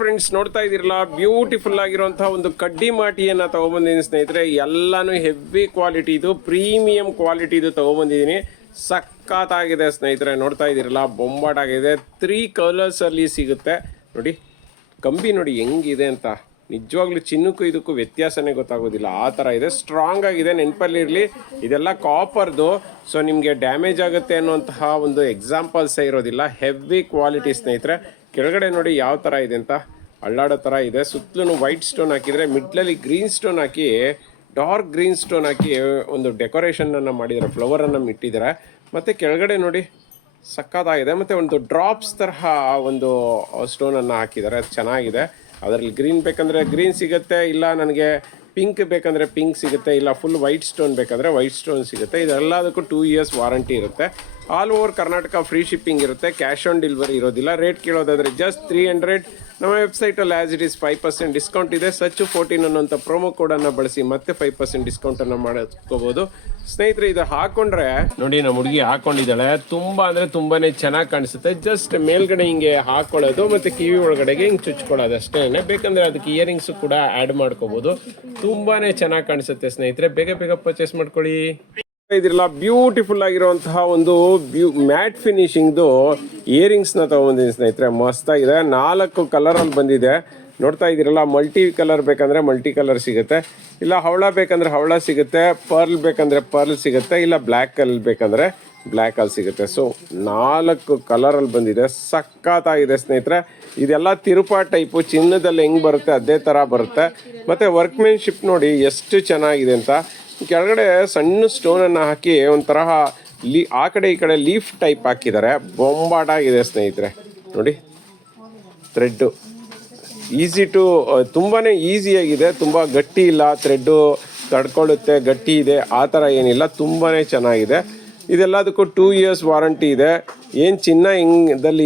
Friends ನೋಡ್ತಾ ಇದಿರಲ್ಲ, beautiful ಆಗಿರುವಂತಹ ಒಂದು ಕಡ್ಡಿ ಮಾಟಿಯನ್ನು ತಗೊಬಂದಿದ್ದೀನಿ ಸ್ನೇಹಿತರೆ. ಎಲ್ಲಾನು ಹೆವಿ ಕ್ವಾಲಿಟಿ, ಇದು ಪ್ರೀಮಿಯಂ ಕ್ವಾಲಿಟಿ ಇದು ತಗೊಬಂದಿದ್ದೀನಿ. ಸಖತ್ತಾಗಿದೆ ಸ್ನೇಹಿತರೆ, ನೋಡ್ತಾ ಇದಿರಲ್ಲ, ಬೊಂಬಾಟಾಗಿದೆ. 3 ಕಲರ್ಸ್ ಅಲ್ಲಿ ಸಿಗುತ್ತೆ ನೋಡಿ. ಕಂಬಿ ನೋಡಿ ಹೆಂಗಿದೆ ಅಂತ, ನಿಜವಾಗ್ಲೂ ಚಿನ್ನಕ್ಕೂ ಇದಕ್ಕೂ ವ್ಯತ್ಯಾಸನೇ ಗೊತ್ತಾಗೋದಿಲ್ಲ, ಆ ಥರ ಇದೆ. ಸ್ಟ್ರಾಂಗ್ ಆಗಿದೆ, ನೆನಪಲ್ಲಿರಲಿ ಇದೆಲ್ಲ ಕಾಪರ್ದು. ಸೊ ನಿಮಗೆ ಡ್ಯಾಮೇಜ್ ಆಗುತ್ತೆ ಅನ್ನುವಂತಹ ಒಂದು ಎಕ್ಸಾಂಪಲ್ಸೇ ಇರೋದಿಲ್ಲ. ಹೆವಿ ಕ್ವಾಲಿಟಿ ಸ್ನೇಹಿತರೆ. ಕೆಳಗಡೆ ನೋಡಿ ಯಾವ ಥರ ಇದೆ ಅಂತ, ಅಳ್ಳಾಡೋ ಥರ ಇದೆ. ಸುತ್ತಲೂ ವೈಟ್ ಸ್ಟೋನ್ ಹಾಕಿದರೆ, ಮಿಡ್ಲಲ್ಲಿ ಗ್ರೀನ್ ಸ್ಟೋನ್ ಹಾಕಿ, ಡಾರ್ಕ್ ಗ್ರೀನ್ ಸ್ಟೋನ್ ಹಾಕಿ ಒಂದು ಡೆಕೋರೇಷನನ್ನು ಮಾಡಿದ್ದಾರೆ, ಫ್ಲವರನ್ನು ಇಟ್ಟಿದ್ದಾರೆ. ಮತ್ತು ಕೆಳಗಡೆ ನೋಡಿ ಸಕ್ಕತ್ತಾಗಿದೆ. ಮತ್ತು ಒಂದು ಡ್ರಾಪ್ಸ್ ತರಹ ಒಂದು ಸ್ಟೋನನ್ನು ಹಾಕಿದ್ದಾರೆ, ಅದು ಚೆನ್ನಾಗಿದೆ. ಅದರಲ್ಲಿ ಗ್ರೀನ್ ಬೇಕಂದರೆ ಗ್ರೀನ್ ಸಿಗುತ್ತೆ, ಇಲ್ಲ ನನಗೆ ಪಿಂಕ್ ಬೇಕಂದರೆ ಪಿಂಕ್ ಸಿಗುತ್ತೆ, ಇಲ್ಲ ಫುಲ್ ವೈಟ್ ಸ್ಟೋನ್ ಬೇಕಂದರೆ ವೈಟ್ ಸ್ಟೋನ್ ಸಿಗುತ್ತೆ. ಇದೆಲ್ಲದಕ್ಕೂ 2 ಇಯರ್ಸ್ ವಾರಂಟಿ ಇರುತ್ತೆ. All over Karnataka free shipping ಇರುತ್ತೆ, ಕ್ಯಾಶ್ ಆನ್ ಡೆಲಿವರಿ ಇರೋದಿಲ್ಲ. ರೇಟ್ ಕೇಳೋದಾದರೆ ಜಸ್ಟ್ 300. ನಮ್ಮ ವೆಬ್ಸೈಟಲ್ಲಿ ಆ್ಯಸ್ ಇಟ್ ಈಸ್ 5% ಡಿಸ್ಕೌಂಟ್ ಇದೆ. ಸಚ್ಚು 14 ಅನ್ನೋಂಥ ಪ್ರೋಮೋ ಕೋಡನ್ನು ಬಳಸಿ ಮತ್ತೆ 5% ಡಿಸ್ಕೌಂಟನ್ನು ಮಾಡ್ಕೋಬೋದು ಸ್ನೇಹಿತರೆ. ಇದು ಹಾಕೊಂಡ್ರೆ ನೋಡಿ, ನಮ್ಮ ಹುಡುಗಿ ಹಾಕೊಂಡಿದ್ದಾಳೆ, ತುಂಬ ಅಂದರೆ ತುಂಬಾ ಚೆನ್ನಾಗಿ ಕಾಣಿಸುತ್ತೆ. ಜಸ್ಟ್ ಮೇಲ್ಗಡೆ ಹಿಂಗೆ ಹಾಕೊಳ್ಳೋದು ಮತ್ತು ಕಿವಿ ಒಳಗಡೆಗೆ ಹಿಂಗೆ ಚುಚ್ಕೊಳ್ಳೋದು ಅಷ್ಟೇ. ಬೇಕಂದರೆ ಅದಕ್ಕೆ ಇಯರಿಂಗ್ಸು ಕೂಡ ಆ್ಯಡ್ ಮಾಡ್ಕೋಬೋದು. ತುಂಬಾ ಚೆನ್ನಾಗಿ ಕಾಣಿಸುತ್ತೆ ಸ್ನೇಹಿತರೆ. ಬೇಗ ಬೇಗ ಪರ್ಚೇಸ್ ಮಾಡ್ಕೊಳ್ಳಿ. ಇದಿರಲ್ಲ, ಬ್ಯೂಟಿಫುಲ್ ಆಗಿರುವಂತಹ ಒಂದು ಮ್ಯಾಟ್ ಫಿನಿಶಿಂಗ್ದು ಇಯರಿಂಗ್ಸ್ನ ತೊಗೊಂಬಂದಿದ್ದೀನಿ ಸ್ನೇಹಿತರೆ. ಮಸ್ತಾಗಿದೆ. 4 ಕಲರಲ್ಲಿ ಬಂದಿದೆ. ನೋಡ್ತಾ ಇದ್ದೀರಲ್ಲ, ಮಲ್ಟಿ ಕಲರ್ ಬೇಕಂದರೆ ಮಲ್ಟಿ ಕಲರ್ ಸಿಗುತ್ತೆ, ಇಲ್ಲ ಹವಳ ಬೇಕಂದರೆ ಹವಳ ಸಿಗುತ್ತೆ, ಪರ್ಲ್ ಬೇಕಂದರೆ ಪರ್ಲ್ ಸಿಗುತ್ತೆ, ಇಲ್ಲ ಬ್ಲ್ಯಾಕಲ್ಲಿ ಬೇಕಂದರೆ ಬ್ಲ್ಯಾಕಲ್ಲಿ ಸಿಗುತ್ತೆ. ಸೊ 4 ಕಲರಲ್ಲಿ ಬಂದಿದೆ. ಸಖತ್ತಾಗಿದೆ ಸ್ನೇಹಿತರೆ. ಇದೆಲ್ಲ ತಿರುಪಾ ಟೈಪು, ಚಿನ್ನದಲ್ಲಿ ಹೆಂಗೆ ಬರುತ್ತೆ ಅದೇ ಥರ ಬರುತ್ತೆ. ಮತ್ತು ವರ್ಕ್ಮೆನ್ಶಿಪ್ ನೋಡಿ ಎಷ್ಟು ಚೆನ್ನಾಗಿದೆ ಅಂತ. ಕೆಳಗಡೆ ಸಣ್ಣ ಸ್ಟೋನನ್ನು ಹಾಕಿ ಒಂಥರ ಆ ಕಡೆ ಈ ಕಡೆ ಲೀಫ್ ಟೈಪ್ ಹಾಕಿದ್ದಾರೆ. ಬೊಂಬಾಟಾಗಿದೆ ಸ್ನೇಹಿತರೆ ನೋಡಿ. ಥ್ರೆಡ್ಡು ಈಸಿ ಟು, ತುಂಬಾ ಈಸಿಯಾಗಿದೆ, ತುಂಬ ಗಟ್ಟಿ ಇಲ್ಲ. ಥ್ರೆಡ್ಡು ತಡ್ಕೊಳ್ಳುತ್ತೆ, ಗಟ್ಟಿ ಇದೆ, ಆ ಥರ ಏನಿಲ್ಲ, ತುಂಬಾ ಚೆನ್ನಾಗಿದೆ. ಇದೆಲ್ಲದಕ್ಕೂ 2 ಇಯರ್ಸ್ ವಾರಂಟಿ ಇದೆ. ಏನು ಚಿನ್ನ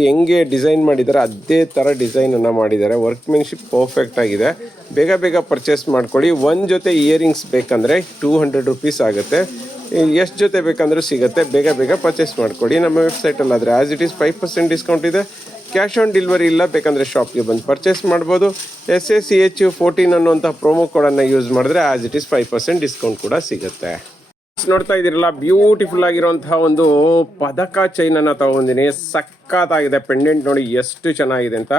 ಹೆಂಗೆ ಡಿಸೈನ್ ಮಾಡಿದ್ದಾರೆ ಅದೇ ಥರ ಡಿಸೈನನ್ನು ಮಾಡಿದ್ದಾರೆ. ವರ್ಕ್ಮೆನ್ಶಿಪ್ ಪರ್ಫೆಕ್ಟ್ ಆಗಿದೆ. ಬೇಗ ಬೇಗ ಪರ್ಚೇಸ್ ಮಾಡ್ಕೊಳ್ಳಿ. ಒಂದು ಜೊತೆ ಇಯರಿಂಗ್ಸ್ ಬೇಕಂದರೆ 200 ರುಪೀಸ್ ಆಗುತ್ತೆ. ಎಷ್ಟು ಜೊತೆ ಬೇಕಂದ್ರೂ ಸಿಗುತ್ತೆ. ಬೇಗ ಬೇಗ ಪರ್ಚೇಸ್ ಮಾಡ್ಕೊಳ್ಳಿ. ನಮ್ಮ ವೆಬ್ಸೈಟಲ್ಲಿ ಆದರೆ ಆ್ಯಸ್ ಇಟ್ ಈಸ್ 5% ಡಿಸ್ಕೌಂಟ್ ಇದೆ. ಕ್ಯಾಶ್ ಆನ್ ಡೆಲಿವರಿ ಇಲ್ಲ, ಬೇಕಂದರೆ ಶಾಪ್ಗೆ ಬಂದು ಪರ್ಚೇಸ್ ಮಾಡ್ಬೋದು. SACH 14 ಅನ್ನುವಂಥ ಪ್ರೋಮೋ ಕೋಡನ್ನು ಯೂಸ್ ಮಾಡಿದ್ರೆ ಆ್ಯಸ್ ಇಟ್ ಈಸ್ 5% ಡಿಸ್ಕೌಂಟ್ ಕೂಡ ಸಿಗುತ್ತೆ. ನೋಡ್ತಾ ಇದ್ದೀರಲ್ಲ, ಬ್ಯೂಟಿಫುಲ್ ಆಗಿರುವಂತಹ ಒಂದು ಪದಕ ಚೈನನ್ನು ತಗೊಂಡಿನಿ. ಸಖತ್ತಾಗಿದೆ. ಪೆಂಡೆಂಟ್ ನೋಡಿ ಎಷ್ಟು ಚೆನ್ನಾಗಿದೆ ಅಂತ.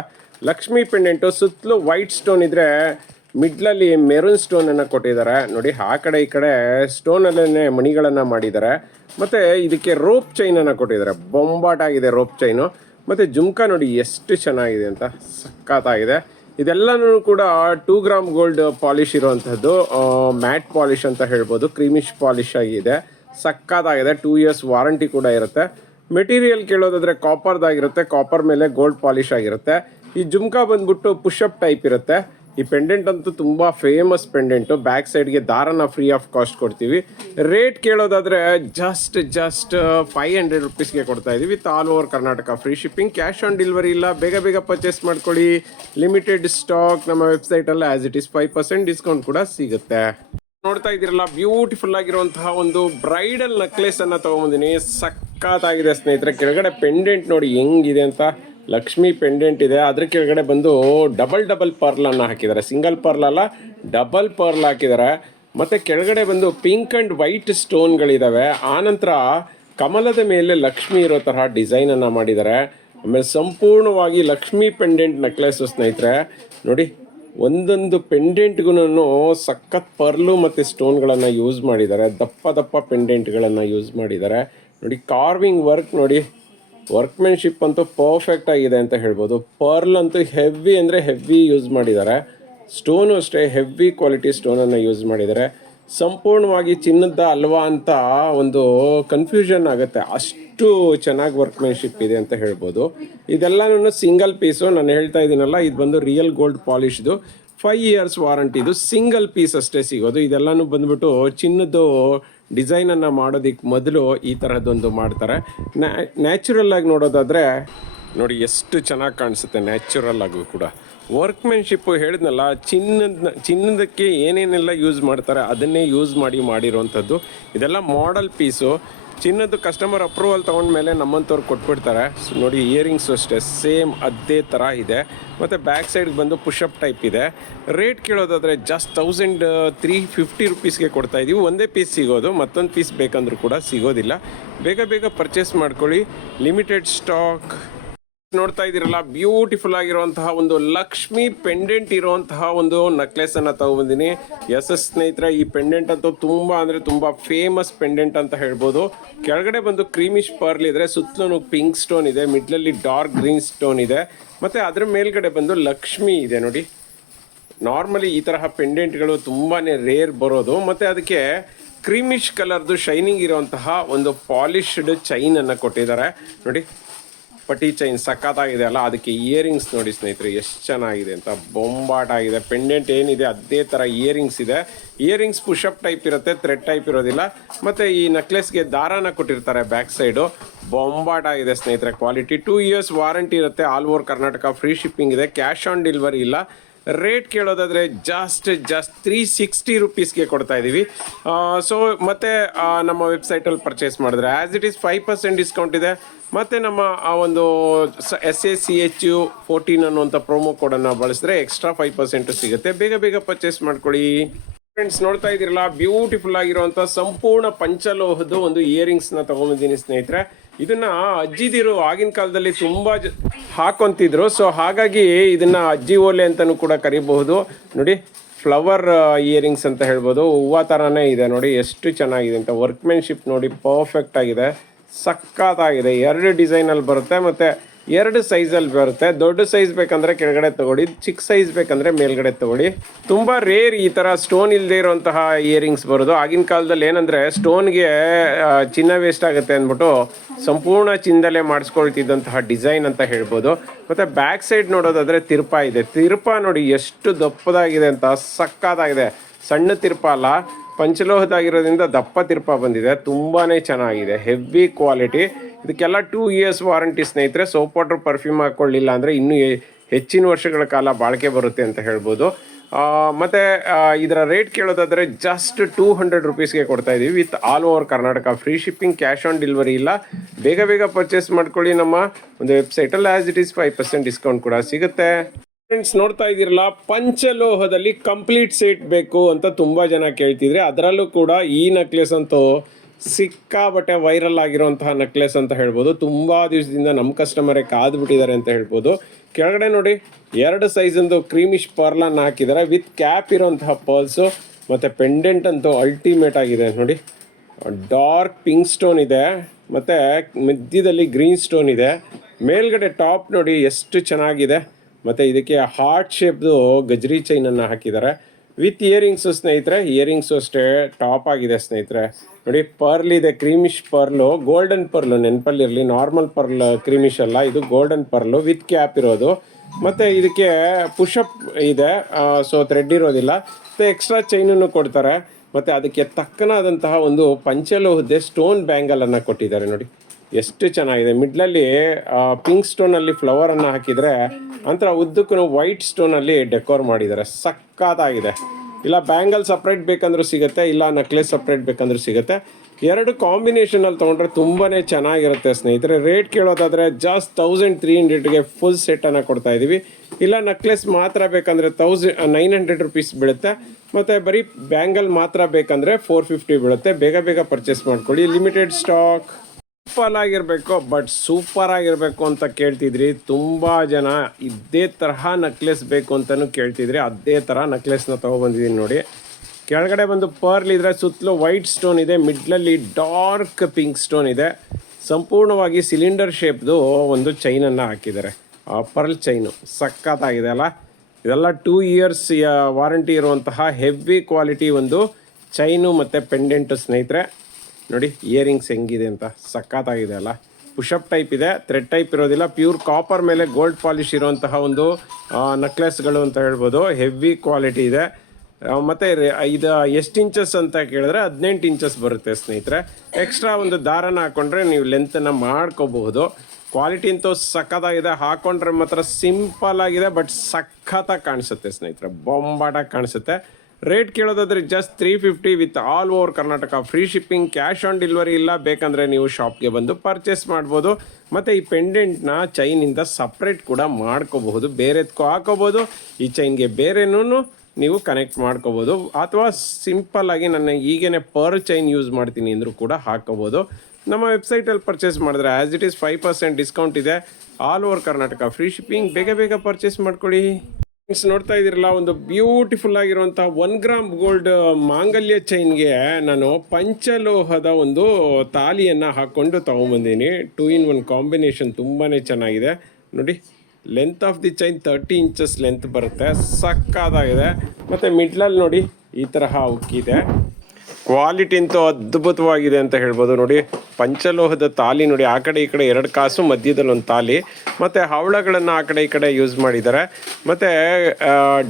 ಲಕ್ಷ್ಮಿ ಪೆಂಡೆಂಟು, ಸುತ್ತಲೂ ವೈಟ್ ಸ್ಟೋನ್ ಇದ್ರೆ ಮಿಡ್ಲಲ್ಲಿ ಮೆರೂನ್ ಸ್ಟೋನನ್ನು ಕೊಟ್ಟಿದ್ದಾರೆ ನೋಡಿ. ಆ ಕಡೆ ಈ ಕಡೆ ಸ್ಟೋನಲ್ಲೇ ಮಣಿಗಳನ್ನು ಮಾಡಿದ್ದಾರೆ. ಮತ್ತು ಇದಕ್ಕೆ ರೋಪ್ ಚೈನನ್ನು ಕೊಟ್ಟಿದ್ದಾರೆ. ಬೊಂಬಾಟಾಗಿದೆ ರೋಪ್ ಚೈನು. ಮತ್ತು ಜುಮ್ಕಾ ನೋಡಿ ಎಷ್ಟು ಚೆನ್ನಾಗಿದೆ ಅಂತ, ಸಖತ್ತಾಗಿದೆ. ಇದೆಲ್ಲನೂ ಕೂಡ 2 ಗ್ರಾಮ್ ಗೋಲ್ಡ್ ಪಾಲಿಶ್ ಇರುವಂಥದ್ದು, ಮ್ಯಾಟ್ ಪಾಲಿಶ್ ಅಂತ ಹೇಳ್ಬೋದು. ಕ್ರೀಮಿಶ್ ಪಾಲಿಶ್ ಆಗಿದೆ, ಸಕ್ಕತ್ತಾಗಿದೆ. 2 ಇಯರ್ಸ್ ವಾರಂಟಿ ಕೂಡ ಇರುತ್ತೆ. ಮೆಟೀರಿಯಲ್ ಕೇಳೋದಾದರೆ ಕಾಪರ್ದಾಗಿರುತ್ತೆ, ಕಾಪರ್ ಮೇಲೆ ಗೋಲ್ಡ್ ಪಾಲಿಶ್ ಆಗಿರುತ್ತೆ. ಈ ಜುಮ್ಕಾ ಬಂದ್ಬಿಟ್ಟು ಪುಷಪ್ ಟೈಪ್ ಇರುತ್ತೆ. ಈ ಪೆಂಡೆಂಟ್ ಅಂತೂ ತುಂಬ ಫೇಮಸ್ ಪೆಂಡೆಂಟು. ಬ್ಯಾಕ್ ಸೈಡ್ಗೆ ದಾರನ ಫ್ರೀ ಆಫ್ ಕಾಸ್ಟ್ ಕೊಡ್ತೀವಿ. ರೇಟ್ ಕೇಳೋದಾದರೆ ಜಸ್ಟ್ 500 ರುಪೀಸ್ಗೆ ಕೊಡ್ತಾ ಇದ್ದೀವಿ with all over Karnataka free shipping. Cash on delivery ಇಲ್ಲ. ಬೇಗ ಬೇಗ ಪರ್ಚೇಸ್ ಮಾಡ್ಕೊಳ್ಳಿ. Limited stock. ನಮ್ಮ ವೆಬ್ಸೈಟಲ್ಲಿ ಆ್ಯಸ್ ಇಟ್ ಈಸ್ 5% ಡಿಸ್ಕೌಂಟ್ ಕೂಡ ಸಿಗುತ್ತೆ. ನೋಡ್ತಾ ಇದ್ದೀರಲ್ಲ, ಬ್ಯೂಟಿಫುಲ್ ಆಗಿರುವಂತಹ ಒಂದು ಬ್ರೈಡಲ್ ನೆಕ್ಲೆಸನ್ನು ತೊಗೊಂಬಂದಿನಿ. ಸಖತ್ತಾಗಿದೆ ಸ್ನೇಹಿತರೆ. ಕೆಳಗಡೆ ಪೆಂಡೆಂಟ್ ನೋಡಿ ಹೆಂಗಿದೆ ಅಂತ. ಲಕ್ಷ್ಮಿ ಪೆಂಡೆಂಟ್ ಇದೆ, ಅದ್ರ ಕೆಳಗಡೆ ಬಂದು ಡಬಲ್ ಪರ್ಲನ್ನು ಹಾಕಿದ್ದಾರೆ. ಸಿಂಗಲ್ ಪರ್ಲ್ ಅಲ್ಲ, ಡಬಲ್ ಪರ್ಲ್ ಹಾಕಿದ್ದಾರೆ. ಮತ್ತು ಕೆಳಗಡೆ ಬಂದು ಪಿಂಕ್ ಆ್ಯಂಡ್ ವೈಟ್ ಸ್ಟೋನ್ಗಳಿದ್ದಾವೆ. ಆನಂತರ ಕಮಲದ ಮೇಲೆ ಲಕ್ಷ್ಮಿ ಇರೋ ತರಹ ಡಿಸೈನನ್ನು ಮಾಡಿದ್ದಾರೆ. ಆಮೇಲೆ ಸಂಪೂರ್ಣವಾಗಿ ಲಕ್ಷ್ಮಿ ಪೆಂಡೆಂಟ್ ನೆಕ್ಲೆಸು ಸ್ನೇಹಿತರೆ ನೋಡಿ. ಒಂದೊಂದು ಪೆಂಡೆಂಟ್ಗೂ ಸಖತ್ ಪರ್ಲು ಮತ್ತು ಸ್ಟೋನ್ಗಳನ್ನು ಯೂಸ್ ಮಾಡಿದ್ದಾರೆ. ದಪ್ಪ ಪೆಂಡೆಂಟ್ಗಳನ್ನು ಯೂಸ್ ಮಾಡಿದ್ದಾರೆ ನೋಡಿ. ಕಾರ್ವಿಂಗ್ ವರ್ಕ್ ನೋಡಿ, ವರ್ಕ್ಮೆನ್ಶಿಪ್ ಅಂತೂ ಪರ್ಫೆಕ್ಟ್ ಆಗಿದೆ ಅಂತ ಹೇಳ್ಬೋದು. ಪರ್ಲ್ ಅಂತೂ ಹೆವಿ ಅಂದರೆ ಹೆವಿ ಯೂಸ್ ಮಾಡಿದ್ದಾರೆ. ಸ್ಟೋನು ಅಷ್ಟೇ ಹೆವಿ ಕ್ವಾಲಿಟಿ ಸ್ಟೋನನ್ನು ಯೂಸ್ ಮಾಡಿದ್ದಾರೆ. ಸಂಪೂರ್ಣವಾಗಿ ಚಿನ್ನದ ಅಲ್ವಾ ಅಂತ ಒಂದು ಕನ್ಫ್ಯೂಷನ್ ಆಗುತ್ತೆ, ಅಷ್ಟು ಚೆನ್ನಾಗಿ ವರ್ಕ್ಮೆನ್ಶಿಪ್ ಇದೆ ಅಂತ ಹೇಳ್ಬೋದು. ಇದೆಲ್ಲನೂ ಸಿಂಗಲ್ ಪೀಸು. ನಾನು ಹೇಳ್ತಾ ಇದ್ದೀನಲ್ಲ, ಇದು ಬಂದು ರಿಯಲ್ ಗೋಲ್ಡ್ ಪಾಲಿಶ್ದು 5 ಇಯರ್ಸ್ ವಾರಂಟಿದು. ಸಿಂಗಲ್ ಪೀಸ್ ಅಷ್ಟೇ ಸಿಗೋದು. ಇದೆಲ್ಲನೂ ಬಂದ್ಬಿಟ್ಟು ಚಿನ್ನದ್ದು ಡಿಸೈನನ್ನು ಮಾಡೋದಕ್ಕೆ ಮೊದಲು ಈ ಥರದ್ದೊಂದು ಮಾಡ್ತಾರೆ. ನ್ಯಾಚುರಲ್ ಆಗಿ ನೋಡೋದಾದರೆ ನೋಡಿ ಎಷ್ಟು ಚೆನ್ನಾಗಿ ಕಾಣಿಸುತ್ತೆ. ನ್ಯಾಚುರಲ್ ಆಗು ಕೂಡ ವರ್ಕ್ಮೆನ್ಶಿಪ್ಪು ಹೇಳಿದ್ನಲ್ಲ, ಚಿನ್ನದಕ್ಕೆ ಏನೇನೆಲ್ಲ ಯೂಸ್ ಮಾಡ್ತಾರೆ ಅದನ್ನೇ ಯೂಸ್ ಮಾಡಿರೋವಂಥದ್ದು. ಇದೆಲ್ಲ ಮಾಡೆಲ್ ಪೀಸು. ಚಿನ್ನದ್ದು ಕಸ್ಟಮರ್ ಅಪ್ರೂವಲ್ ತೊಗೊಂಡ್ಮೇಲೆ ನಮ್ಮಂಥವ್ರು ಕೊಟ್ಬಿಡ್ತಾರೆ. ಸೊ ನೋಡಿ ಇಯರಿಂಗ್ಸು ಅಷ್ಟೇ ಸೇಮ್ ಅದೇ ಥರ ಇದೆ. ಮತ್ತು ಬ್ಯಾಕ್ ಸೈಡ್ಗೆ ಬಂದು ಪುಷಪ್ ಟೈಪ್ ಇದೆ. ರೇಟ್ ಕೇಳೋದಾದರೆ ಜಸ್ಟ್ 1350 ರುಪೀಸ್ಗೆ ಕೊಡ್ತಾಯಿದ್ದೀವಿ. ಒಂದೇ ಪೀಸ್ ಸಿಗೋದು, ಮತ್ತೊಂದು ಪೀಸ್ ಬೇಕಂದ್ರೂ ಕೂಡ ಸಿಗೋದಿಲ್ಲ. ಬೇಗ ಬೇಗ ಪರ್ಚೇಸ್ ಮಾಡ್ಕೊಳ್ಳಿ, ಲಿಮಿಟೆಡ್ ಸ್ಟಾಕ್. ನೋಡ್ತಾ ಇದ್ದೀರಲ್ಲ, ಬ್ಯೂಟಿಫುಲ್ ಆಗಿರುವಂತಹ ಒಂದು ಲಕ್ಷ್ಮಿ ಪೆಂಡೆಂಟ್ ಇರುವಂತಹ ಒಂದು ನೆಕ್ಲೆಸ್ ಅನ್ನ ತಗೊಂಡ್ಬಂದಿನಿ. ಸ್ನೇಹಿತರೆ, ಈ ಪೆಂಡೆಂಟ್ ಅಂತೂ ತುಂಬಾ ಅಂದ್ರೆ ತುಂಬಾ ಫೇಮಸ್ ಪೆಂಡೆಂಟ್ ಅಂತ ಹೇಳ್ಬೋದು. ಕೆಳಗಡೆ ಬಂದು ಕ್ರೀಮಿಶ್ ಪರ್ಲ್ ಇದ್ರೆ, ಸುತ್ತಲೂ ಪಿಂಕ್ ಸ್ಟೋನ್ ಇದೆ, ಮಿಡ್ಲಲ್ಲಿ ಡಾರ್ಕ್ ಗ್ರೀನ್ ಸ್ಟೋನ್ ಇದೆ, ಮತ್ತೆ ಅದ್ರ ಮೇಲ್ಗಡೆ ಬಂದು ಲಕ್ಷ್ಮಿ ಇದೆ. ನೋಡಿ, ನಾರ್ಮಲಿ ಈ ತರಹ ಪೆಂಡೆಂಟ್ಗಳು ತುಂಬಾನೇ ರೇರ್ ಬರೋದು. ಮತ್ತೆ ಅದಕ್ಕೆ ಕ್ರೀಮಿಶ್ ಕಲರ್ದು ಶೈನಿಂಗ್ ಇರುವಂತಹ ಒಂದು ಪಾಲಿಶ್ಡ್ ಚೈನ್ ಅನ್ನ ಕೊಟ್ಟಿದ್ದಾರೆ. ನೋಡಿ, ಪಟಿ ಚೈನ್ ಸಖತ್ತಾಗಿದೆ ಅಲ್ಲ. ಅದಕ್ಕೆ ಇಯರಿಂಗ್ಸ್ ನೋಡಿ ಸ್ನೇಹಿತರೆ ಎಷ್ಟು ಚೆನ್ನಾಗಿದೆ ಅಂತ, ಬೊಂಬಾಟ್ ಆಗಿದೆ. ಪೆಂಡೆಂಟ್ ಏನಿದೆ ಅದೇ ಥರ ಇಯರಿಂಗ್ಸ್ ಇದೆ. ಇಯರಿಂಗ್ಸ್ ಪುಷಪ್ ಟೈಪ್ ಇರುತ್ತೆ, ಥ್ರೆಡ್ ಟೈಪ್ ಇರೋದಿಲ್ಲ. ಮತ್ತು ಈ ನೆಕ್ಲೆಸ್ಗೆ ದಾರಾನ ಕೊಟ್ಟಿರ್ತಾರೆ ಬ್ಯಾಕ್ ಸೈಡು. ಬೊಂಬಾಟ್ ಆಗಿದೆ ಸ್ನೇಹಿತರೆ. ಕ್ವಾಲಿಟಿ 2 years ವಾರಂಟಿ ಇರುತ್ತೆ. All over Karnataka free shipping ಇದೆ, ಕ್ಯಾಶ್ ಆನ್ ಡೆಲಿವರಿ ಇಲ್ಲ. ರೇಟ್ ಕೇಳೋದಾದರೆ ಜಸ್ಟ್ 360 ರುಪೀಸ್ಗೆ ಕೊಡ್ತಾ ಇದ್ದೀವಿ. ಸೊ ಮತ್ತು ನಮ್ಮ ವೆಬ್ಸೈಟಲ್ಲಿ ಪರ್ಚೇಸ್ ಮಾಡಿದ್ರೆ ಆ್ಯಸ್ ಇಟ್ ಈಸ್ 5% ಡಿಸ್ಕೌಂಟ್ ಇದೆ. ಮತ್ತು ನಮ್ಮ ಆ ಒಂದು SACH14 ಅನ್ನುವಂಥ ಪ್ರೋಮೋ ಕೋಡನ್ನು ಬಳಸಿದ್ರೆ ಎಕ್ಸ್ಟ್ರಾ 5% ಸಿಗುತ್ತೆ. ಬೇಗ ಬೇಗ ಪರ್ಚೇಸ್ ಮಾಡ್ಕೊಳ್ಳಿ. ಫ್ರೆಂಡ್ಸ್, ನೋಡ್ತಾ ಇದ್ದೀರಲ್ಲ, ಬ್ಯೂಟಿಫುಲ್ ಆಗಿರುವಂಥ ಸಂಪೂರ್ಣ ಪಂಚಲೋಹದ್ದು ಒಂದು ಇಯರಿಂಗ್ಸ್ನ ತೊಗೊಂಬಂದಿದ್ದೀನಿ ಸ್ನೇಹಿತರೆ. ಇದನ್ನ ಅಜ್ಜಿದಿರು ಆಗಿನ ಕಾಲದಲ್ಲಿ ತುಂಬ ಹಾಕೊಂತಿದ್ರು. ಸೊ ಹಾಗಾಗಿ ಇದನ್ನ ಅಜ್ಜಿ ಓಲೆ ಅಂತಲೂ ಕೂಡ ಕರಿಬಹುದು. ನೋಡಿ, ಫ್ಲವರ್ ಇಯರಿಂಗ್ಸ್ ಅಂತ ಹೇಳ್ಬೋದು. ಹೂವು ಥರನೇ ಇದೆ ನೋಡಿ, ಎಷ್ಟು ಚೆನ್ನಾಗಿದೆ ಅಂತ. ವರ್ಕ್ಮೆನ್ಶಿಪ್ ನೋಡಿ, ಪರ್ಫೆಕ್ಟ್ ಆಗಿದೆ, ಸಕ್ಕತ್ತಾಗಿದೆ. 2 ಡಿಸೈನಲ್ಲಿ ಬರುತ್ತೆ, ಮತ್ತು 2 ಸೈಜಲ್ಲಿ ಬರುತ್ತೆ. ದೊಡ್ಡ ಸೈಜ್ ಬೇಕಂದರೆ ಕೆಳಗಡೆ ತೊಗೊಳ್ಳಿ, ಚಿಕ್ಕ ಸೈಜ್ ಬೇಕಂದರೆ ಮೇಲ್ಗಡೆ ತೊಗೊಳ್ಳಿ. ತುಂಬ ರೇರ್ ಈ ಥರ ಸ್ಟೋನ್ ಇಲ್ಲದೆ ಇರುವಂತಹ ಇಯರಿಂಗ್ಸ್ ಬರೋದು. ಆಗಿನ ಕಾಲದಲ್ಲಿ ಏನಂದರೆ ಸ್ಟೋನ್ಗೆ ಚಿನ್ನ ವೇಸ್ಟ್ ಆಗುತ್ತೆ ಅಂದ್ಬಿಟ್ಟು ಸಂಪೂರ್ಣ ಚಿನ್ನದಲ್ಲೇ ಮಾಡಿಸ್ಕೊಳ್ತಿದ್ದಂತಹ ಡಿಸೈನ್ ಅಂತ ಹೇಳ್ಬೋದು. ಮತ್ತು ಬ್ಯಾಕ್ ಸೈಡ್ ನೋಡೋದಾದರೆ ತಿರ್ಪ ಇದೆ. ತಿರ್ಪ ನೋಡಿ ಎಷ್ಟು ದಪ್ಪದಾಗಿದೆ ಅಂತ, ಸಕ್ಕತ್ತಾಗಿದೆ. ಸಣ್ಣ ತಿರ್ಪ ಅಲ್ಲ, ಪಂಚಲೋಹದಾಗಿರೋದ್ರಿಂದ ದಪ್ಪ ತಿರ್ಪ ಬಂದಿದೆ. ತುಂಬಾ ಚೆನ್ನಾಗಿದೆ, ಹೆವಿ ಕ್ವಾಲಿಟಿ. ಇದಕ್ಕೆಲ್ಲ 2 years ವಾರಂಟಿ ಸ್ನೇಹಿತರೆ. ಸೋಪ್ ವಾಟರ್ ಪರ್ಫ್ಯೂಮ್ ಹಾಕ್ಕೊಳ್ಳಿಲ್ಲ ಅಂದರೆ ಇನ್ನೂ ಹೆಚ್ಚಿನ ವರ್ಷಗಳ ಕಾಲ ಬಾಳಿಕೆ ಬರುತ್ತೆ ಅಂತ ಹೇಳ್ಬೋದು. ಮತ್ತು ಇದರ ರೇಟ್ ಕೇಳೋದಾದರೆ ಜಸ್ಟ್ 200 ರುಪೀಸ್ಗೆ ಕೊಡ್ತಾ ಇದ್ದೀವಿ, with all over Karnataka free shipping, cash on delivery ಇಲ್ಲ. ಬೇಗ ಬೇಗ ಪರ್ಚೇಸ್ ಮಾಡ್ಕೊಳ್ಳಿ. ನಮ್ಮ ಒಂದು ವೆಬ್ಸೈಟಲ್ಲಿ ಆ್ಯಸ್ ಇಟ್ ಈಸ್ 5% ಡಿಸ್ಕೌಂಟ್ ಕೂಡ ಸಿಗುತ್ತೆ. ಫ್ರೆಂಡ್ಸ್, ನೋಡ್ತಾ ಇದ್ದೀರಲ್ಲ, ಪಂಚಲೋಹದಲ್ಲಿ ಕಂಪ್ಲೀಟ್ ಸೆಟ್ ಬೇಕು ಅಂತ ತುಂಬ ಜನ ಕೇಳ್ತಿದ್ರೆ, ಅದರಲ್ಲೂ ಕೂಡ ಈ ನೆಕ್ಲೆಸ್ ಅಂತೂ ಸಿಕ್ಕಾಬಟ್ಟೆ ವೈರಲ್ ಆಗಿರುವಂತಹ ನೆಕ್ಲೆಸ್ ಅಂತ ಹೇಳ್ಬೋದು. ತುಂಬ ದಿವಸದಿಂದ ನಮ್ಮ ಕಸ್ಟಮರೇ ಕಾದು ಬಿಟ್ಟಿದ್ದಾರೆ ಅಂತ ಹೇಳ್ಬೋದು. ಕೆಳಗಡೆ ನೋಡಿ, 2 ಸೈಜಂದು ಕ್ರೀಮಿಶ್ ಪರ್ಲನ್ನು ಹಾಕಿದ್ದಾರೆ, ವಿತ್ ಕ್ಯಾಪ್ ಇರೋಂತಹ ಪರ್ಲ್ಸು. ಮತ್ತು ಪೆಂಡೆಂಟ್ ಅಂತೂ ಅಲ್ಟಿಮೇಟ್ ಆಗಿದೆ ನೋಡಿ. ಡಾರ್ಕ್ ಪಿಂಕ್ ಸ್ಟೋನ್ ಇದೆ, ಮತ್ತು ಮಧ್ಯದಲ್ಲಿ ಗ್ರೀನ್ ಸ್ಟೋನ್ ಇದೆ. ಮೇಲ್ಗಡೆ ಟಾಪ್ ನೋಡಿ ಎಷ್ಟು ಚೆನ್ನಾಗಿದೆ. ಮತ್ತು ಇದಕ್ಕೆ ಹಾರ್ಟ್ ಶೇಪ್ದು ಗಜ್ರಿ ಚೈನನ್ನು ಹಾಕಿದ್ದಾರೆ, ವಿತ್ ಇಯರಿಂಗ್ಸು ಸ್ನೇಹಿತರೆ. ಇಯರಿಂಗ್ಸು ಅಷ್ಟೇ ಟಾಪ್ ಆಗಿದೆ ಸ್ನೇಹಿತರೆ. ನೋಡಿ, ಪರ್ಲ್ ಇದೆ, ಕ್ರೀಮಿಶ್ ಪರ್ಲು, ಗೋಲ್ಡನ್ ಪರ್ಲು, ನೆನಪಲ್ಲಿರಲಿ. ನಾರ್ಮಲ್ ಪರ್ಲ್ ಕ್ರೀಮಿಶ್ ಅಲ್ಲ, ಇದು ಗೋಲ್ಡನ್ ಪರ್ಲು ವಿತ್ ಕ್ಯಾಪ್ ಇರೋದು. ಮತ್ತು ಇದಕ್ಕೆ ಪುಷಪ್ ಇದೆ, ಸೊ ಥ್ರೆಡ್ ಇರೋದಿಲ್ಲ. ಮತ್ತು ಎಕ್ಸ್ಟ್ರಾ ಚೈನನ್ನು ಕೊಡ್ತಾರೆ. ಮತ್ತು ಅದಕ್ಕೆ ತಕ್ಕನಾದಂತಹ ಒಂದು ಪಂಚಲೋಹದ ಸ್ಟೋನ್ ಬ್ಯಾಂಗಲನ್ನು ಕೊಟ್ಟಿದ್ದಾರೆ. ನೋಡಿ ಎಷ್ಟು ಚೆನ್ನಾಗಿದೆ. ಮಿಡ್ಲಲ್ಲಿ ಪಿಂಕ್ ಸ್ಟೋನಲ್ಲಿ ಫ್ಲವರನ್ನು ಹಾಕಿದರೆ, ನಂತರ ಉದ್ದಕ್ಕೂ ವೈಟ್ ಸ್ಟೋನಲ್ಲಿ ಡೆಕೋರ್ ಮಾಡಿದ್ದಾರೆ. ಸಕ್ಕತ್ತಾಗಿದೆ. ಇಲ್ಲ ಬ್ಯಾಂಗಲ್ ಸಪ್ರೇಟ್ ಬೇಕಂದ್ರೂ ಸಿಗುತ್ತೆ, ಇಲ್ಲ ನೆಕ್ಲೆಸ್ ಸಪ್ರೇಟ್ ಬೇಕಂದ್ರೂ ಸಿಗುತ್ತೆ. 2 ಕಾಂಬಿನೇಷನಲ್ಲಿ ತೊಗೊಂಡ್ರೆ ತುಂಬಾ ಚೆನ್ನಾಗಿರುತ್ತೆ ಸ್ನೇಹಿತರೆ. ರೇಟ್ ಕೇಳೋದಾದರೆ ಜಸ್ಟ್ 1300ಗೆ ಫುಲ್ ಸೆಟ್ಟನ್ನು ಕೊಡ್ತಾ ಇದ್ದೀವಿ. ಇಲ್ಲ ನೆಕ್ಲೆಸ್ ಮಾತ್ರ ಬೇಕಂದರೆ 900 ರುಪೀಸ್ ಬೀಳುತ್ತೆ. ಮತ್ತು ಬರೀ ಬ್ಯಾಂಗಲ್ ಮಾತ್ರ ಬೇಕಂದರೆ 450 ಬೀಳುತ್ತೆ. ಬೇಗ ಬೇಗ ಪರ್ಚೇಸ್ ಮಾಡ್ಕೊಳ್ಳಿ, ಲಿಮಿಟೆಡ್ ಸ್ಟಾಕ್. ಸಿಂಪಲ್ ಆಗಿರಬೇಕು ಬಟ್ ಸೂಪರ್ ಆಗಿರಬೇಕು ಅಂತ ಕೇಳ್ತಿದ್ರಿ ತುಂಬ ಜನ. ಇದೇ ತರಹ ನೆಕ್ಲೆಸ್ ಬೇಕು ಅಂತಲೂ ಕೇಳ್ತಿದ್ರಿ. ಅದೇ ಥರ ನೆಕ್ಲೆಸ್ನ ತೊಗೊಬಂದಿದ್ದೀನಿ ನೋಡಿ. ಕೆಳಗಡೆ ಬಂದು ಪರ್ಲ್ ಇದ್ರೆ, ಸುತ್ತಲೂ ವೈಟ್ ಸ್ಟೋನ್ ಇದೆ, ಮಿಡ್ಲಲ್ಲಿ ಡಾರ್ಕ್ ಪಿಂಕ್ ಸ್ಟೋನ್ ಇದೆ. ಸಂಪೂರ್ಣವಾಗಿ ಸಿಲಿಂಡರ್ ಶೇಪ್ದು ಒಂದು ಚೈನನ್ನು ಹಾಕಿದ್ದಾರೆ, ಪರ್ಲ್ ಚೈನು. ಸಖತ್ತಾಗಿದೆ ಅಲ್ಲ. ಇದೆಲ್ಲ 2 years ವಾರಂಟಿ ಇರುವಂತಹ ಹೆವಿ ಕ್ವಾಲಿಟಿ ಒಂದು ಚೈನು ಮತ್ತು ಪೆಂಡೆಂಟು ಸ್ನೇಹಿತರೆ. ನೋಡಿ ಇಯರಿಂಗ್ಸ್ ಹೆಂಗಿದೆ ಅಂತ, ಸಖತ್ತಾಗಿದೆ ಅಲ್ಲ. ಪುಷಪ್ ಟೈಪ್ ಇದೆ, ಥ್ರೆಡ್ ಟೈಪ್ ಇರೋದಿಲ್ಲ. ಪ್ಯೂರ್ ಕಾಪರ್ ಮೇಲೆ ಗೋಲ್ಡ್ ಪಾಲಿಶ್ ಇರುವಂತಹ ಒಂದು ನೆಕ್ಲೆಸ್ಗಳು ಅಂತ ಹೇಳ್ಬೋದು. ಹೆವಿ ಕ್ವಾಲಿಟಿ ಇದೆ. ಮತ್ತು ಇದು ಎಷ್ಟು ಇಂಚಸ್ ಅಂತ ಕೇಳಿದ್ರೆ 18 ಇಂಚಸ್ ಬರುತ್ತೆ ಸ್ನೇಹಿತರೆ. ಎಕ್ಸ್ಟ್ರಾ ಒಂದು ದಾರನ ಹಾಕ್ಕೊಂಡ್ರೆ ನೀವು ಲೆಂತನ್ನು ಮಾಡ್ಕೋಬಹುದು. ಕ್ವಾಲಿಟಿ ಅಂತೂ ಸಖತ್ತಾಗಿದೆ. ಹಾಕ್ಕೊಂಡ್ರೆ ಮಾತ್ರ ಸಿಂಪಲ್ ಆಗಿದೆ, ಬಟ್ ಸಖತ್ತಾಗಿ ಕಾಣಿಸುತ್ತೆ ಸ್ನೇಹಿತರೆ, ಬೊಂಬಾಟಾಗಿ ಕಾಣಿಸುತ್ತೆ. ರೇಟ್ ಕೇಳೋದಾದರೆ just 350 with all over Karnataka, free shipping, cash on delivery ಇಲ್ಲ. ಬೇಕಂದರೆ ನೀವು ಶಾಪ್ಗೆ ಬಂದು ಪರ್ಚೇಸ್ ಮಾಡ್ಬೋದು. ಮತ್ತು ಈ ಪೆಂಡೆಂಟ್ನ ಚೈನಿಂದ ಸಪ್ರೇಟ್ ಕೂಡ ಮಾಡ್ಕೋಬಹುದು, ಬೇರೆದಕ್ಕೂ ಹಾಕೋಬೋದು. ಈ ಚೈನ್ಗೆ ಬೇರೆನೂ ನೀವು ಕನೆಕ್ಟ್ ಮಾಡ್ಕೋಬೋದು, ಅಥವಾ ಸಿಂಪಲ್ಲಾಗಿ ನನ್ನ ಈಗೇನೆ ಪರ್ ಚೈನ್ ಯೂಸ್ ಮಾಡ್ತೀನಿ ಅಂದರೂ ಕೂಡ ಹಾಕೋಬೋದು. ನಮ್ಮ ವೆಬ್ಸೈಟಲ್ಲಿ ಪರ್ಚೇಸ್ ಮಾಡಿದ್ರೆ ಆ್ಯಸ್ ಇಟ್ ಈಸ್ 5% ಡಿಸ್ಕೌಂಟ್ ಇದೆ. All over Karnataka free shipping. ಬೇಗ ಬೇಗ ಪರ್ಚೇಸ್ ಮಾಡ್ಕೊಳ್ಳಿ. ನೋಡ್ತಾ ಇದ್ದೀರಲ್ಲ, ಒಂದು ಬ್ಯೂಟಿಫುಲ್ ಆಗಿರುವಂಥ 1 ಗ್ರಾಮ್ ಗೋಲ್ಡ್ ಮಾಂಗಲ್ಯ ಚೈನ್ಗೆ ನಾನು ಪಂಚಲೋಹದ ಒಂದು ತಾಲಿಯನ್ನು ಹಾಕ್ಕೊಂಡು ತೊಗೊಂಬಂದೀನಿ. 2 in 1 ಕಾಂಬಿನೇಷನ್ ತುಂಬಾ ಚೆನ್ನಾಗಿದೆ ನೋಡಿ. Length of the chain 30 inches length ಬರುತ್ತೆ, ಸಕ್ಕತ್ತಾಗಿದೆ. ಮತ್ತು ಮಿಡ್ಲಲ್ಲಿ ನೋಡಿ ಈ ತರಹ ಉಕ್ಕಿದೆ. ಕ್ವಾಲಿಟಿ ಅಂತೂ ಅದ್ಭುತವಾಗಿದೆ ಅಂತ ಹೇಳ್ಬೋದು. ನೋಡಿ ಪಂಚಲೋಹದ ತಾಲಿ ನೋಡಿ, ಆ ಕಡೆ ಈ ಕಡೆ 2 ಕಾಸು, ಮಧ್ಯದಲ್ಲಿ ಒಂದು ತಾಲಿ, ಮತ್ತು ಹವಳಗಳನ್ನು ಆ ಕಡೆ ಈ ಕಡೆ ಯೂಸ್ ಮಾಡಿದ್ದಾರೆ. ಮತ್ತು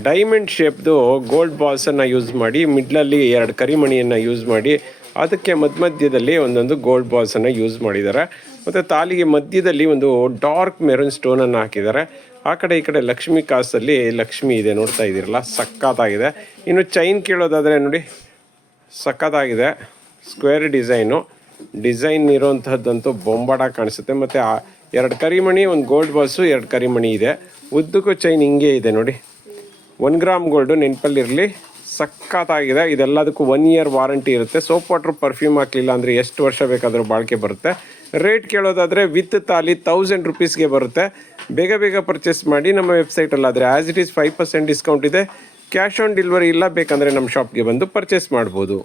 ಡೈಮಂಡ್ ಶೇಪ್ದು ಗೋಲ್ಡ್ ಬಾಲ್ಸನ್ನು ಯೂಸ್ ಮಾಡಿ, ಮಿಡ್ಲಲ್ಲಿ 2 ಕರಿಮಣಿಯನ್ನು ಯೂಸ್ ಮಾಡಿ, ಅದಕ್ಕೆ ಮಧ್ಯದಲ್ಲಿ ಒಂದೊಂದು ಗೋಲ್ಡ್ ಬಾಲ್ಸನ್ನು ಯೂಸ್ ಮಾಡಿದ್ದಾರೆ. ಮತ್ತು ತಾಲಿಗೆ ಮಧ್ಯದಲ್ಲಿ ಒಂದು ಡಾರ್ಕ್ ಮೆರೂನ್ ಸ್ಟೋನನ್ನು ಹಾಕಿದ್ದಾರೆ. ಆ ಕಡೆ ಈ ಕಡೆ ಲಕ್ಷ್ಮಿ ಕಾಸಲ್ಲಿ ಲಕ್ಷ್ಮಿ ಇದೆ, ನೋಡ್ತಾ ಇದ್ದೀರಲ್ಲ, ಸಕ್ಕತ್ತಾಗಿದೆ. ಇನ್ನು ಚೈನ್ ಕೇಳೋದಾದರೆ ನೋಡಿ, ಸಕ್ಕತ್ತಾಗಿದೆ. ಸ್ಕ್ವೇರ್ ಡಿಸೈನ್ ಇರೋವಂಥದ್ದಂತೂ ಬೊಂಬಾಟಾಗಿ ಕಾಣಿಸುತ್ತೆ. ಮತ್ತು 2 ಕರಿಮಣಿ, ಒಂದು ಗೋಲ್ಡ್ ಬಾಲ್ಸು, 2 ಕರಿಮಣಿ ಇದೆ. ಉದ್ದಕ್ಕೂ ಚೈನ್ ಹಿಂಗೆ ಇದೆ ನೋಡಿ. 1 ಗ್ರಾಮ್ ಗೋಲ್ಡು ನೆನಪಲ್ಲಿರಲಿ, ಸಕ್ಕತ್ತಾಗಿದೆ. ಇದೆಲ್ಲದಕ್ಕೂ 1 year ವಾರಂಟಿ ಇರುತ್ತೆ. ಸೋಪ್ ವಾಟ್ರ್ ಪರ್ಫ್ಯೂಮ್ ಹಾಕಲಿಲ್ಲ ಅಂದರೆ ಎಷ್ಟು ವರ್ಷ ಬೇಕಾದರೂ ಬಾಳಿಕೆ ಬರುತ್ತೆ. ರೇಟ್ ಕೇಳೋದಾದರೆ ವಿತ್ ತಾಲಿ 1000 rupeesಗೆ ಬರುತ್ತೆ. ಬೇಗ ಬೇಗ ಪರ್ಚೇಸ್ ಮಾಡಿ ನಮ್ಮ ವೆಬ್ಸೈಟಲ್ಲಾದರೆ ಆ್ಯಸ್ ಇಟ್ ಈಸ್ 5% ಡಿಸ್ಕೌಂಟ್ ಇದೆ. ಕ್ಯಾಶ್ ಆನ್ ಡೆಲಿವರಿ ಇಲ್ಲ, ಬೇಕಂದರೆ ನಮ್ಮ ಶಾಪ್ಗೆ ಬಂದು ಪರ್ಚೇಸ್ ಮಾಡ್ಬೋದು.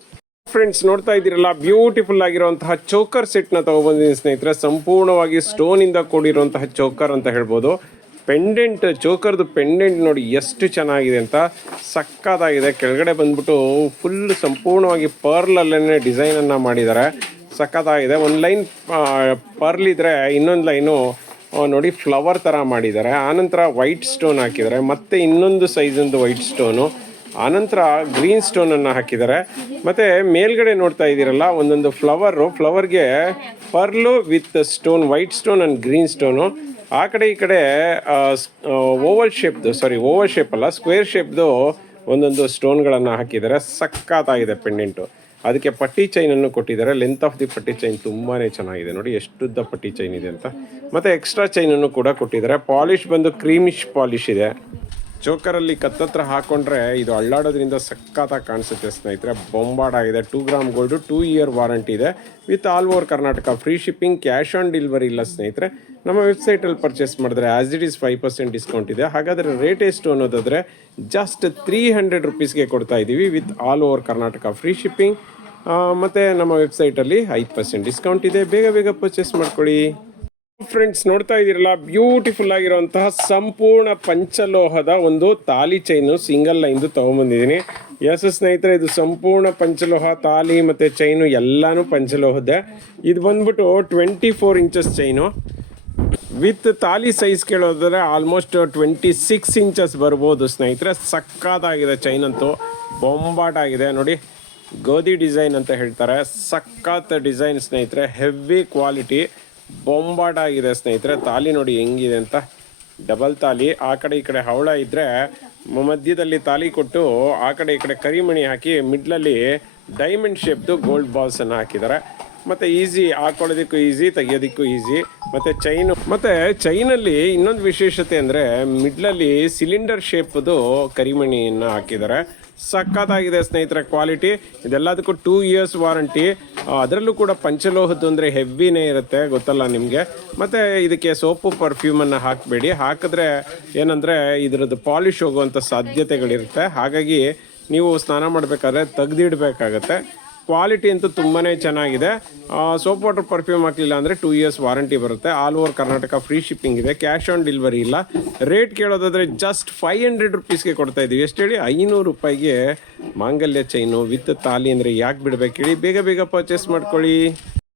ಫ್ರೆಂಡ್ಸ್ ನೋಡ್ತಾ ಇದ್ದೀರಲ್ಲ, ಬ್ಯೂಟಿಫುಲ್ ಆಗಿರುವಂತಹ ಚೋಕರ್ ಸೆಟ್ನ ತೊಗೊಬಂದಿದ್ದೀನಿ ಸ್ನೇಹಿತರೆ. ಸಂಪೂರ್ಣವಾಗಿ ಸ್ಟೋನಿಂದ ಕೂಡಿರುವಂತಹ ಚೋಕರ್ ಅಂತ ಹೇಳ್ಬೋದು. ಪೆಂಡೆಂಟ್, ಚೋಕರ್ದು ಪೆಂಡೆಂಟ್ ನೋಡಿ ಎಷ್ಟು ಚೆನ್ನಾಗಿದೆ ಅಂತ, ಸಕ್ಕತ್ತಾಗಿದೆ. ಕೆಳಗಡೆ ಬಂದ್ಬಿಟ್ಟು ಫುಲ್ ಸಂಪೂರ್ಣವಾಗಿ ಪರ್ಲಲ್ಲೇ ಡಿಸೈನನ್ನು ಮಾಡಿದ್ದಾರೆ, ಸಕ್ಕತ್ತಾಗಿದೆ. ಒಂದು ಲೈನ್ ಪರ್ಲ್ ಇದ್ದರೆ ಇನ್ನೊಂದು ಲೈನು ನೋಡಿ ಫ್ಲವರ್ ಥರ ಮಾಡಿದ್ದಾರೆ. ಆನಂತರ ವೈಟ್ ಸ್ಟೋನ್ ಹಾಕಿದ್ದಾರೆ, ಮತ್ತು ಇನ್ನೊಂದು ಸೈಜೊಂದು ವೈಟ್ ಸ್ಟೋನು, ಆನಂತರ ಗ್ರೀನ್ ಸ್ಟೋನನ್ನು ಹಾಕಿದ್ದಾರೆ. ಮತ್ತು ಮೇಲ್ಗಡೆ ನೋಡ್ತಾ ಇದ್ದೀರಲ್ಲ, ಒಂದೊಂದು ಫ್ಲವರ್ಗೆ pearl with stone, white stone and green stone. ಆ ಕಡೆ ಈ ಕಡೆ ಓವಲ್ ಶೇಪ್ ಅಲ್ಲ, ಸ್ಕ್ವೇರ್ ಶೇಪ್ದು ಒಂದೊಂದು ಸ್ಟೋನ್ಗಳನ್ನು ಹಾಕಿದ್ದಾರೆ. ಸಕ್ಕತ್ತಾಗಿದೆ ಪೆಂಡೆಂಟು. ಅದಕ್ಕೆ ಪಟ್ಟಿ ಚೈನನ್ನು ಕೊಟ್ಟಿದ್ದಾರೆ. ಲೆಂತ್ ಆಫ್ ದಿ ಪಟ್ಟಿ ಚೈನ್ ತುಂಬಾ ಚೆನ್ನಾಗಿದೆ ನೋಡಿ, ಎಷ್ಟುದ್ದ ಪಟ್ಟಿ ಚೈನ್ ಇದೆ ಅಂತ. ಮತ್ತು ಎಕ್ಸ್ಟ್ರಾ ಚೈನನ್ನು ಕೂಡ ಕೊಟ್ಟಿದ್ದಾರೆ. ಪಾಲಿಶ್ ಬಂದು ಕ್ರೀಮಿಶ್ ಪಾಲಿಶ್ ಇದೆ. ಚೋಕರಲ್ಲಿ ಕತ್ತತ್ರ ಹಾಕ್ಕೊಂಡ್ರೆ ಇದು ಅಳ್ಳಾಡೋದ್ರಿಂದ ಸಕ್ಕತ್ತಾಗಿ ಕಾಣಿಸುತ್ತೆ ಸ್ನೇಹಿತರೆ, ಬೊಂಬಾಡಾಗಿದೆ. 2 ಗ್ರಾಮ್ ಗೋಲ್ಡು, 2 year ವಾರಂಟಿ ಇದೆ. With all over Karnataka free shipping, cash on delivery ಇಲ್ಲ ಸ್ನೇಹಿತರೆ. ನಮ್ಮ ವೆಬ್ಸೈಟಲ್ಲಿ ಪರ್ಚೇಸ್ ಮಾಡಿದ್ರೆ ಆ್ಯಸ್ ಇಟ್ ಈಸ್ 5% ಡಿಸ್ಕೌಂಟ್ ಇದೆ. ಹಾಗಾದರೆ ರೇಟ್ ಎಷ್ಟು ಅನ್ನೋದಾದರೆ ಜಸ್ಟ್ 300 rupeesಗೆ ಕೊಡ್ತಾ ಇದ್ದೀವಿ with all over Karnataka free shipping. ಮತ್ತು ನಮ್ಮ ವೆಬ್ಸೈಟಲ್ಲಿ 5% ಡಿಸ್ಕೌಂಟ್ ಇದೆ. ಬೇಗ ಬೇಗ ಪರ್ಚೇಸ್ ಮಾಡ್ಕೊಳ್ಳಿ. ಫ್ರೆಂಡ್ಸ್ ನೋಡ್ತಾ ಇದ್ದೀರಲ್ಲ, ಬ್ಯೂಟಿಫುಲ್ ಆಗಿರುವಂತಹ ಸಂಪೂರ್ಣ ಪಂಚಲೋಹದ ಒಂದು ತಾಲಿ ಚೈನು ಸಿಂಗಲ್ ಲೈನ್ದು ತೊಗೊಂಬಂದಿದ್ದೀನಿ. ಎಸ್ ಸ್ನೇಹಿತರೆ, ಇದು ಸಂಪೂರ್ಣ ಪಂಚಲೋಹ, ತಾಲಿ ಮತ್ತು ಚೈನು ಎಲ್ಲನೂ ಪಂಚಲೋಹದ್ದೇ. ಇದು ಬಂದ್ಬಿಟ್ಟು 24 inches ಚೈನು. ವಿತ್ ತಾಲಿ ಸೈಜ್ ಕೇಳೋದಾದರೆ ಆಲ್ಮೋಸ್ಟ್ 26 inches ಬರ್ಬೋದು ಸ್ನೇಹಿತರೆ. ಸಕ್ಕತ್ತಾಗಿದೆ ಚೈನ್ ಅಂತೂ, ಬೊಂಬಾಟಾಗಿದೆ ನೋಡಿ. ಗೋಧಿ ಡಿಸೈನ್ ಅಂತ ಹೇಳ್ತಾರೆ, ಸಕ್ಕತ್ ಡಿಸೈನ್ ಸ್ನೇಹಿತರೆ, ಹೆವಿ ಕ್ವಾಲಿಟಿ, ಬೊಂಬಾಟಾಗಿದೆ ಸ್ನೇಹಿತರೆ. ತಾಲಿ ನೋಡಿ ಹೆಂಗಿದೆ ಅಂತ, ಡಬಲ್ ತಾಲಿ. ಆ ಕಡೆ ಈ ಕಡೆ ಹವಳ ಇದ್ದರೆ ಮಧ್ಯದಲ್ಲಿ ತಾಲಿ ಕೊಟ್ಟು, ಆ ಕಡೆ ಈ ಕಡೆ ಕರಿಮಣಿ ಹಾಕಿ, ಮಿಡ್ಲಲ್ಲಿ ಡೈಮಂಡ್ ಶೇಪ್ದು ಗೋಲ್ಡ್ ಬಾಲ್ಸನ್ನು ಹಾಕಿದ್ದಾರೆ. ಮತ್ತು ಈಸಿ, ಹಾಕೊಳ್ಳೋದಕ್ಕೂ ಈಸಿ, ತೆಗಿಯೋದಕ್ಕೂ ಈಸಿ. ಮತ್ತು ಚೈನಲ್ಲಿ ಇನ್ನೊಂದು ವಿಶೇಷತೆ ಅಂದರೆ ಮಿಡ್ಲಲ್ಲಿ ಸಿಲಿಂಡರ್ ಶೇಪ್ದು ಕರಿಮಣಿಯನ್ನು ಹಾಕಿದ್ದಾರೆ. ಸಕ್ಕತ್ತಾಗಿದೆ ಸ್ನೇಹಿತರೆ ಕ್ವಾಲಿಟಿ. ಇದೆಲ್ಲದಕ್ಕೂ 2 years ವಾರಂಟಿ. ಅದರಲ್ಲೂ ಕೂಡ ಪಂಚಲೋಹದ್ದು ಅಂದರೆ ಹೆವಿನೇ ಇರುತ್ತೆ, ಗೊತ್ತಲ್ಲ ನಿಮಗೆ. ಮತ್ತು ಇದಕ್ಕೆ ಸೋಪು ಪರ್ಫ್ಯೂಮನ್ನು ಹಾಕಬೇಡಿ. ಹಾಕಿದ್ರೆ ಏನಂದರೆ ಇದರದ್ದು ಪಾಲಿಶ್ ಹೋಗುವಂಥ ಸಾಧ್ಯತೆಗಳಿರುತ್ತೆ. ಹಾಗಾಗಿ ನೀವು ಸ್ನಾನ ಮಾಡಬೇಕಾದ್ರೆ ತೆಗೆದಿಡಬೇಕಾಗತ್ತೆ. ಕ್ವಾಲಿಟಿ ಅಂತೂ ತುಂಬಾ ಚೆನ್ನಾಗಿದೆ. ಸೋಪ್ ವಾಟರ್ ಪರ್ಫ್ಯೂಮ್ ಹಾಕಲಿಲ್ಲ ಅಂದರೆ 2 years ವಾರಂಟಿ ಬರುತ್ತೆ. All over Karnataka free shipping ಇದೆ. ಕ್ಯಾಶ್ ಆನ್ ಡೆಲಿವರಿ ಇಲ್ಲ. ರೇಟ್ ಕೇಳೋದಾದರೆ ಜಸ್ಟ್ 500 rupeesಗೆ ಕೊಡ್ತಾ ಇದ್ದೀವಿ. ಎಷ್ಟು ಹೇಳಿ, 500 ರೂಪಾಯಿಗೆ ಮಾಂಗಲ್ಯ ಚೈನು ವಿತ್ ತಾಲಿ ಅಂದರೆ ಯಾಕೆ ಬಿಡಬೇಕು ಹೇಳಿ. ಬೇಗ ಬೇಗ ಪರ್ಚೇಸ್ ಮಾಡ್ಕೊಳ್ಳಿ.